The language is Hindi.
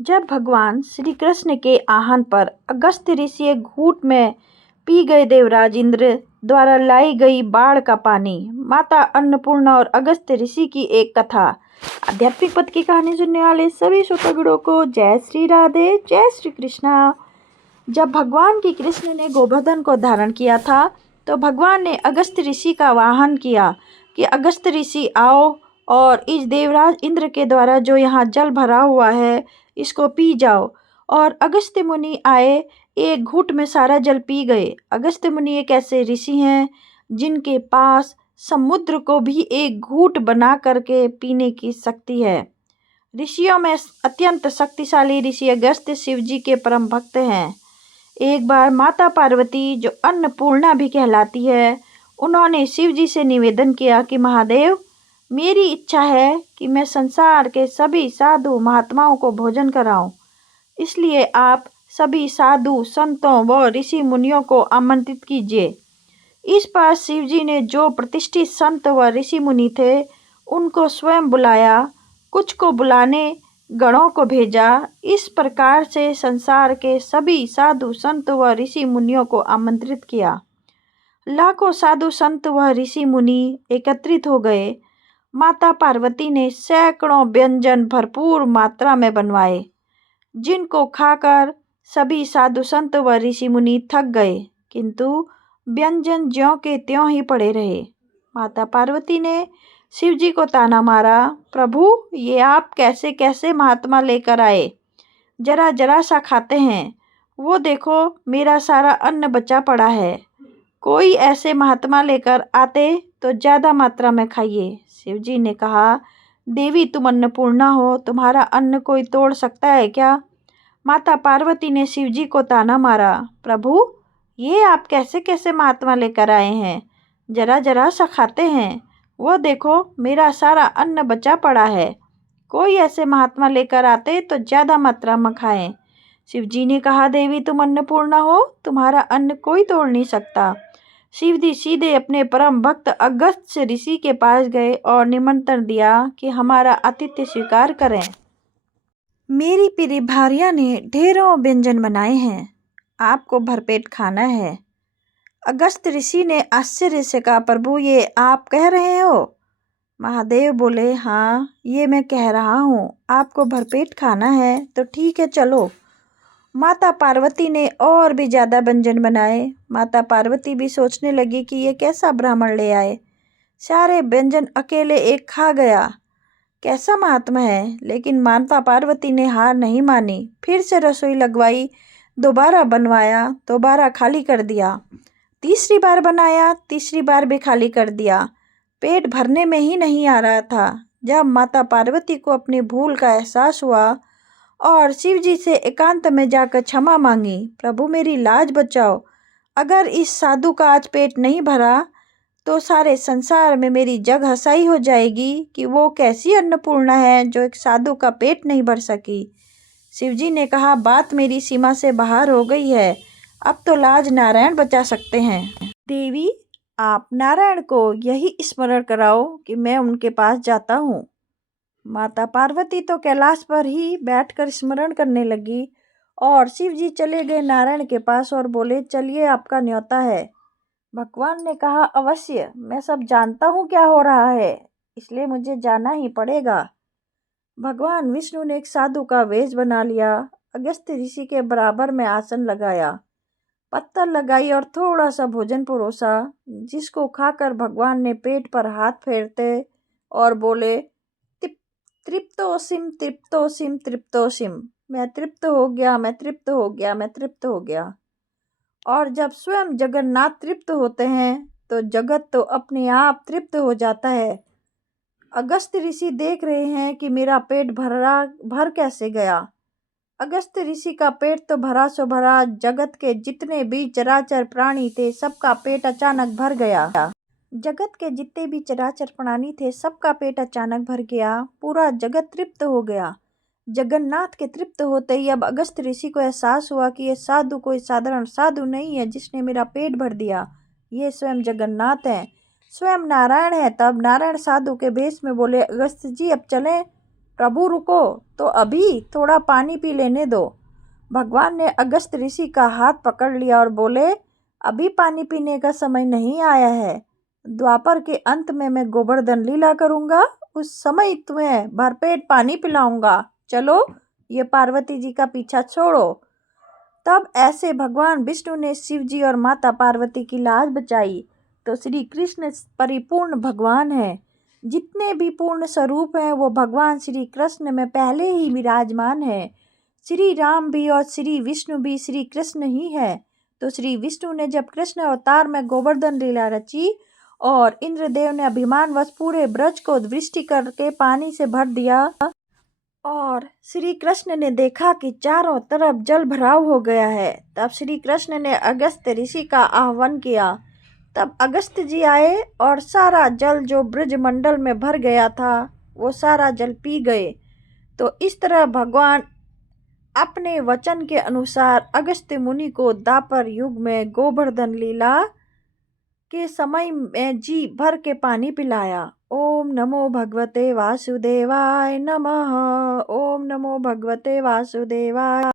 जब भगवान श्री कृष्ण के आह्वान पर अगस्त्य ऋषि एक घूंट में पी गए देवराज इंद्र द्वारा लाई गई बाढ़ का पानी। माता अन्नपूर्णा और अगस्त्य ऋषि की एक कथा। आध्यात्मिक पथ की कहानी सुनने वाले सभी श्रोतागणों को जय श्री राधे, जय श्री कृष्णा। जब भगवान की कृष्ण ने गोवर्धन को धारण किया था तो भगवान ने अगस्त्य ऋषि का आह्वान किया कि अगस्त्य ऋषि आओ और इस देवराज इंद्र के द्वारा जो यहाँ जल भरा हुआ है इसको पी जाओ। और अगस्त्य मुनि आए, एक घूंट में सारा जल पी गए। अगस्त्य मुनि एक ऐसे ऋषि हैं जिनके पास समुद्र को भी एक घूंट बना करके पीने की शक्ति है। ऋषियों में अत्यंत शक्तिशाली ऋषि अगस्त्य शिव जी के परम भक्त हैं। एक बार माता पार्वती, जो अन्नपूर्णा भी कहलाती है, उन्होंने शिव जी से निवेदन किया कि महादेव, मेरी इच्छा है कि मैं संसार के सभी साधु महात्माओं को भोजन कराऊं। इसलिए आप सभी साधु संतों व ऋषि मुनियों को आमंत्रित कीजिए। इस पर शिव जी ने जो प्रतिष्ठित संत व ऋषि मुनि थे उनको स्वयं बुलाया, कुछ को बुलाने गणों को भेजा। इस प्रकार से संसार के सभी साधु संत व ऋषि मुनियों को आमंत्रित किया। लाखों साधु संत व ऋषि मुनि एकत्रित हो गए। माता पार्वती ने सैकड़ों व्यंजन भरपूर मात्रा में बनवाए, जिनको खाकर सभी साधु संत व ऋषि मुनि थक गए, किंतु व्यंजन ज्यों के त्यों ही पड़े रहे। माता पार्वती ने शिव जी को ताना मारा, प्रभु, ये आप कैसे कैसे महात्मा लेकर आए, जरा जरा सा खाते हैं। वो देखो मेरा सारा अन्न बचा पड़ा है। कोई ऐसे महात्मा लेकर आते तो ज़्यादा मात्रा में खाइए। शिव जी ने कहा, देवी तुम अन्नपूर्णा हो, तुम्हारा अन्न कोई तोड़ सकता है क्या? माता पार्वती ने शिव जी को ताना मारा, प्रभु, ये आप कैसे कैसे महात्मा लेकर आए हैं, जरा जरा सा खाते हैं। वो देखो मेरा सारा अन्न बचा पड़ा है। कोई ऐसे महात्मा लेकर आते तो ज़्यादा मात्रा में खाएं। शिव जी ने कहा, देवी तुम अन्नपूर्णा हो, तुम्हारा अन्न कोई तोड़ नहीं सकता। शिव जी सीधे अपने परम भक्त अगस्त्य ऋषि के पास गए और निमंत्रण दिया कि हमारा आतिथ्य स्वीकार करें। मेरी प्रिय भार्या ने ढेरों व्यंजन बनाए हैं, आपको भरपेट खाना है। अगस्त्य ऋषि ने आश्चर्य से कहा, प्रभु, ये आप कह रहे हो? महादेव बोले, हाँ, ये मैं कह रहा हूँ। आपको भरपेट खाना है तो ठीक है, चलो। माता पार्वती ने और भी ज़्यादा व्यंजन बनाए। माता पार्वती भी सोचने लगी कि ये कैसा ब्राह्मण ले आए, सारे व्यंजन अकेले एक खा गया, कैसा महात्मा है। लेकिन माता पार्वती ने हार नहीं मानी, फिर से रसोई लगवाई, दोबारा बनवाया, दोबारा खाली कर दिया, तीसरी बार बनाया, तीसरी बार भी खाली कर दिया। पेट भरने में ही नहीं आ रहा था। जब माता पार्वती को अपनी भूल का एहसास हुआ और शिव जी से एकांत में जाकर क्षमा मांगी, प्रभु मेरी लाज बचाओ, अगर इस साधु का आज पेट नहीं भरा तो सारे संसार में मेरी जग हंसाई हो जाएगी कि वो कैसी अन्नपूर्णा है जो एक साधु का पेट नहीं भर सकी। शिव जी ने कहा, बात मेरी सीमा से बाहर हो गई है, अब तो लाज नारायण बचा सकते हैं। देवी, आप नारायण को यही स्मरण कराओ कि मैं उनके पास जाता हूँ। माता पार्वती तो कैलाश पर ही बैठकर स्मरण करने लगी और शिव जी चले गए नारायण के पास और बोले, चलिए, आपका न्योता है। भगवान ने कहा, अवश्य, मैं सब जानता हूँ क्या हो रहा है, इसलिए मुझे जाना ही पड़ेगा। भगवान विष्णु ने एक साधु का वेश बना लिया, अगस्त्य ऋषि के बराबर में आसन लगाया, पत्थर लगाई और थोड़ा सा भोजन परोसा, जिसको खाकर भगवान ने पेट पर हाथ फेरते और बोले, तृप्तोसिम तृप्तोसिम तृप्तोसिम, मैं तृप्त हो गया, मैं तृप्त हो गया, मैं तृप्त हो गया। और जब स्वयं जगन्नाथ तृप्त होते हैं तो जगत तो अपने आप तृप्त हो जाता है। अगस्त्य ऋषि देख रहे हैं कि मेरा पेट भर कैसे गया। अगस्त्य ऋषि का पेट तो भरा सो भरा, जगत के जितने भी चराचर प्राणी थे सबका पेट अचानक भर गया। जगत के जितने भी चराचर प्राणी थे सबका पेट अचानक भर गया, पूरा जगत तृप्त हो गया। जगन्नाथ के तृप्त होते ही अब अगस्त्य ऋषि को एहसास हुआ कि ये साधु कोई साधारण साधु नहीं है जिसने मेरा पेट भर दिया, ये स्वयं जगन्नाथ है, स्वयं नारायण है। तब नारायण साधु के भेष में बोले, अगस्त्य जी, अब चलें। प्रभु रुको, तो अभी थोड़ा पानी पी लेने दो। भगवान ने अगस्त ऋषि का हाथ पकड़ लिया और बोले, अभी पानी पीने का समय नहीं आया है। द्वापर के अंत में मैं गोवर्धन लीला करूंगा, उस समय तुम्हें भरपेट पानी पिलाऊंगा। चलो, ये पार्वती जी का पीछा छोड़ो। तब ऐसे भगवान विष्णु ने शिव जी और माता पार्वती की लाज बचाई। तो श्री कृष्ण परिपूर्ण भगवान है। जितने भी पूर्ण स्वरूप हैं वो भगवान श्री कृष्ण में पहले ही विराजमान है। श्री राम भी और श्री विष्णु भी श्री कृष्ण ही है। तो श्री विष्णु ने जब कृष्ण अवतार में गोवर्धन लीला रची और इंद्रदेव ने अभिमानवश पूरे ब्रज को वृष्टि करके पानी से भर दिया और श्री कृष्ण ने देखा कि चारों तरफ जल भराव हो गया है, तब श्री कृष्ण ने अगस्त ऋषि का आह्वान किया। तब अगस्त जी आए और सारा जल जो ब्रज मंडल में भर गया था वो सारा जल पी गए। तो इस तरह भगवान अपने वचन के अनुसार अगस्त मुनि को द्वापर युग में गोवर्धन लीला के समय में जी भर के पानी पिलाया। ओम नमो भगवते वासुदेवाय नमः। ओम नमो भगवते वासुदेवाय।